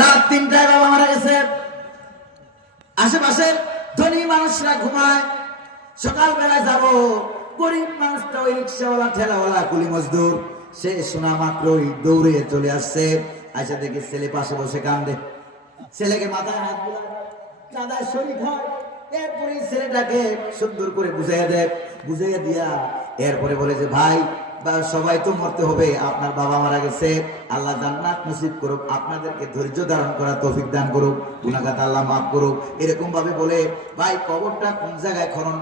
রাত 3টায় বাবা মারা গেছে। আশেপাশে ধনী মানুষরা ঘুমায়। সকাল বেলায় যাব, গরিব মানুষটা ওই রিক্সাওয়ালা ঠেলাওয়ালা কুলি মজদুর, সে শোনা মাত্রই দৌড়ে চলে আসছে। আইসা দেখি ছেলে পাশে বসে কান্দে। ছেলেকে মাথায় হাত বুলায়, কাদায় শরীর হয়। এরপরে ছেলেটাকে সুন্দর করে বুঝাইয়া দিয়া এরপরে বলে যে ভাই সবাই তো মরতে হবে, আপনার বাবা মারা গেছে, আল্লাহ জান্নাত নসিব করুক, আপনাদেরকে ধৈর্য ধারণ করার তৌফিক দান করুক, গুনাহগার আল্লাহ মাফ করুক, এরকম ভাবে বলে ভাই কবরটা কোন জায়গায় খনন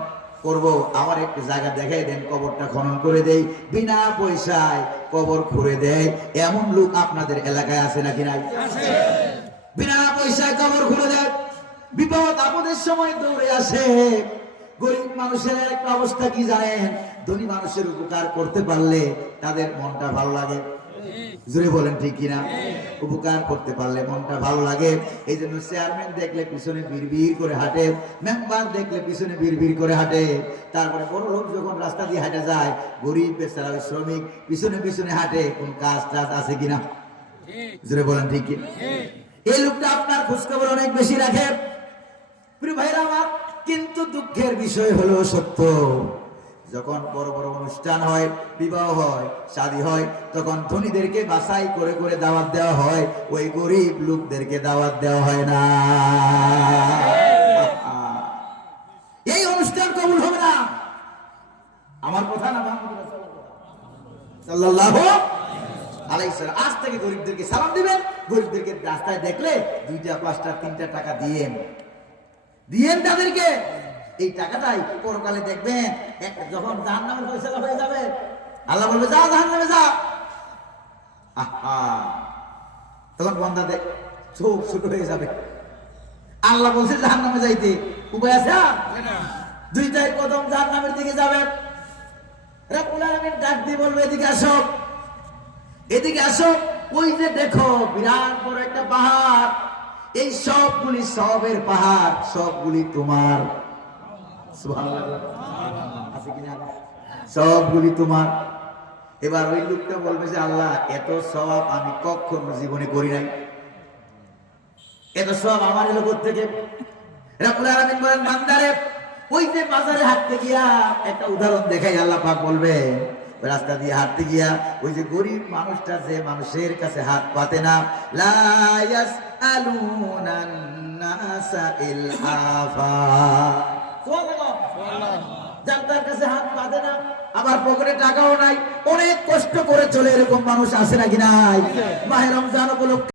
করব, আমার একটু জায়গা দেখাই দেন, কবরটা খনন করে দেই। বিনা পয়সায় কবর খুঁড়ে দেয় এমন লোক আপনাদের এলাকায় আছে নাকি নাই? বিনা পয়সায় কবর খুঁড়ে দেয়, বিপদ আপদের সময় দৌড়ে আসে। গরিব মানুষের একটা অবস্থা কি জানেন? ধনী মানুষের উপকার করতে পারলে তাদের মনটা ভালো লাগে। জোরে বলেন ঠিক কিনা? উপকার করতে পারলে মনটা ভালো লাগে। এই জন্য চেয়ারম্যান দেখলে পিছনে বিড়বিড় করে হাঁটে, মেম্বার দেখলে পিছনে বিড়বিড় করে হাঁটে। তারপরে বড় লোক যখন রাস্তা দিয়ে হাঁটে যায়, গরিব বেচারা শ্রমিক পিছনে পিছনে হাঁটে, কোন কাজ টাজ আছে কিনা? জোরে বলেন ঠিক কিনা? এই লোকটা আপনার খোঁজখবর অনেক বেশি রাখে। প্রিয় ভাইরা আমার, কিন্তু দুঃখের বিষয় হলো সত্য, যখন বড় বড় অনুষ্ঠান হয়, বিবাহ হয়, শাদী হয়, তখন ধনীদেরকে বাছাই করে করে দাওয়াত দেওয়া হয়, ওই গরিব লোকদেরকে দাওয়াত দেওয়া হয় না। এই অনুষ্ঠান কবুল হবে না। আমার কথা না, সাল্লাল্লাহু আলাইহি সাল্লাম। আজ থেকে গরিবদেরকে সালাম দিবেন, গরিবদেরকে রাস্তায় দেখলে 2টা 5টা 3টা টাকা দিয়েন তাদেরকে। এই টাকাটাই পরকালে দেখবেন যখন জাহান্নামের ফয়সালা হয়ে যাবে, আল্লাহ বলবে যা জাহান্নামে যা। তখন বান্দা চোখ ছোট হয়ে যাবে। আল্লাহ বলছে জাহান্নামে যাইতে, উপায় আছে? 2টা কদম জাহান্নামের দিকে যাবে। রব্বুল আলামিন ডাক দিয়ে বলবে এদিকে আসো, এদিকে আসো। ওই যে দেখো বিরাট বড় একটা পাহাড়, এই সবগুলি সবের পাহাড়, সবগুলি তোমার। সুবহানাল্লাহ, আছে কিনা? সবগুলি তোমার। এবার ওই লোকটা বলবে যে আল্লাহ এত সওয়াব আমি কখনো জীবনে করি নাই, এত সওয়াব আমার এলো কোত্থেকে? রব্বুল আলামিন বলেন বান্দারে, ওই যে বাজারে হাঁটতে গিয়া একটা উদাহরণ দেখাই, আল্লাহ পাক বলবে রাস্তা দিয়ে হাঁটতে গিয়া ওই যে গরিব মানুষটা যে মানুষের কাছে হাত পাতে না, লা ইয়াসআলুনান নাসা ইলহাফা, যার কাছে হাত পাতে না, আবার পকেটে টাকাও নাই, অনেক কষ্ট করে চলে, এরকম মানুষ আছে নাকি নাই? মাহে রমজান উপলক্ষে